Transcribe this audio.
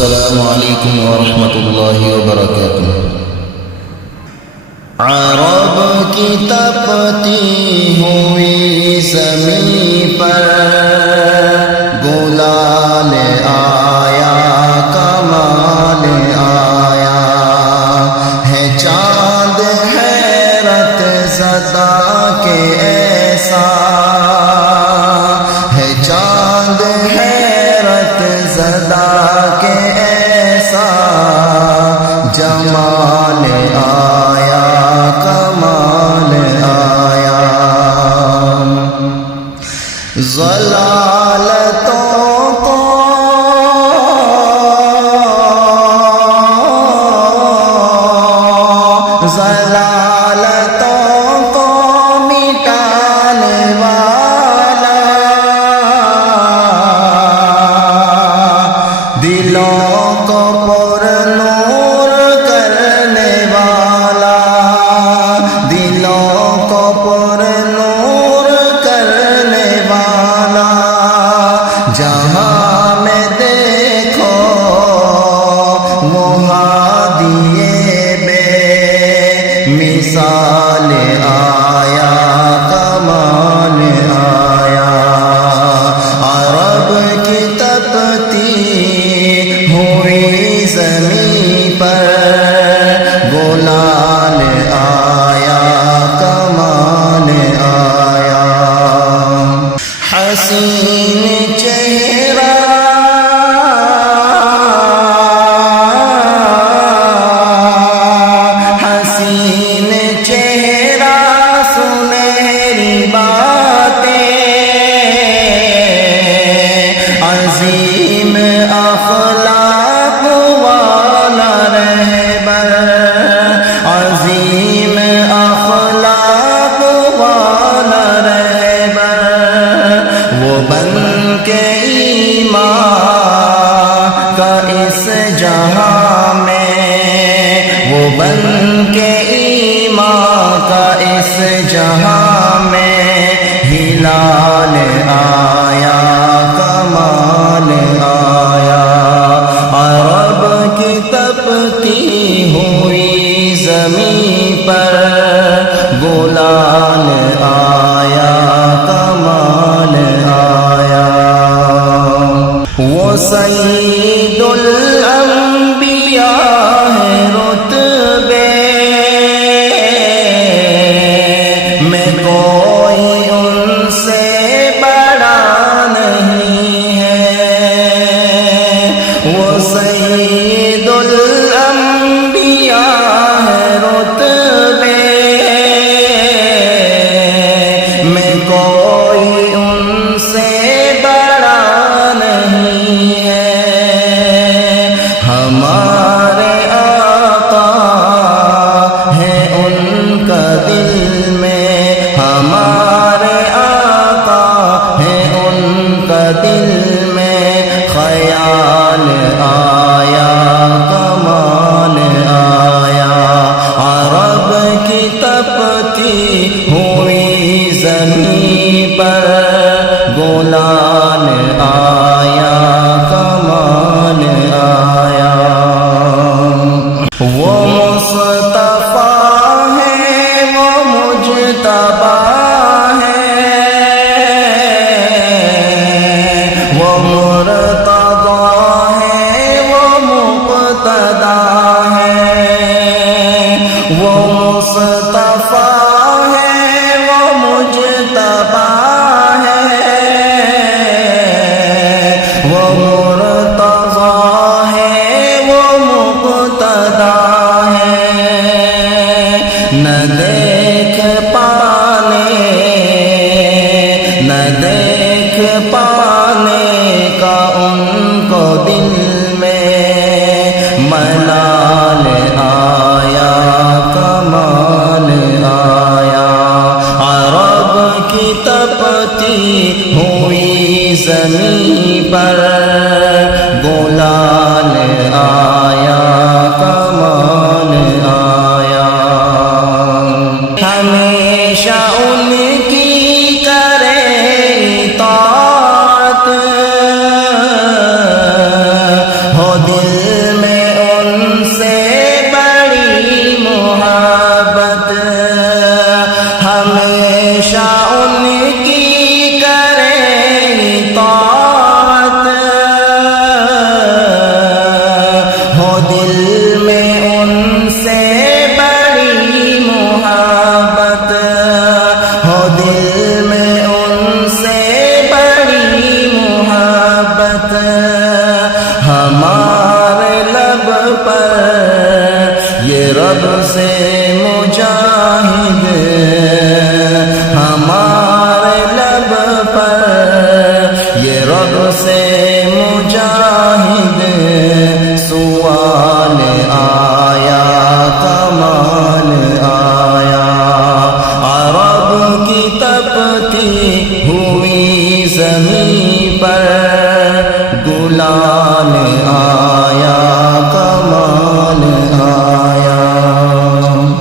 السلام علیکم ورحمۃ اللہ وبرکاتہ۔ عرب کی تپتی ہوئی زمین پر گلال آیا، کمال آیا ہے، چاند حیرت زدہ کے ایسا ہے، چاند حیرت زدہ کے ایسا جمال آیا، کمال آیا۔ ضلالتوں کو مٹانے والا، دلوں کو پر نور کرنے والا، دلوں کو پر نور کرنے والا، جہاں میں دیکھو وہاں دیے بے مثال آیا، کمال آیا۔ عرب کی تپتی ہوئی زمین پر گلال آیا، کمال آیا۔ حسین چہرہ حسین چہرہ، سنہری باتیں، عظیم اخلاق والا رہبر، عظیم اخلاق والا رہبر، وہ بن کے ایمان کا اس جہاں میں، وہ بن کے ایمان کا اس جہاں میں، ہلال آیا، کمال آیا۔ عرب کی تپتی ہوئی زمین پر گلال آیا، کمال آیا۔ وہ سید الانبیاء ہے، رتبے میں کوئی ان سے بڑا نہیں ہے، وہ سید الانبیاء ہے، رتبے میں کوئی ان سے بڑا نہیں ہے۔ ہمارے آقا ہے ان کا دل میں، ہمارے آقا ہے ان کا دل میں، خیال آیا، کمال آیا۔ عرب کی تپتی ہوئی زمین پر گلال آیا، کمال آیا۔ وہ مصطفیٰ ہے، وہ مجتبیٰ ہے، وہ مرتضیٰ ہے، وہ مقتدیٰ ہے، وہ مصطفیٰ ہے، وہ مجتبیٰ ہے، وہ مرتضیٰ ہے، وہ مقتدیٰ ہے۔ نہ دیکھ پانے کا ان کو دل میں ملال آیا، کمال آیا۔ عرب کی تپتی ہوئی زمین پر گلال آیا، کمال آیا۔ ہمیشہ ان کی کرے اطاعت، ہو دل رحمت ہمارے لب پر، یہ رب سے مجاہد ہمارے لب پر، یہ رب سے مجاہد سوال آیا کمال آیا، عرب کی تپتی ہوئی زمین پر گلان آیا۔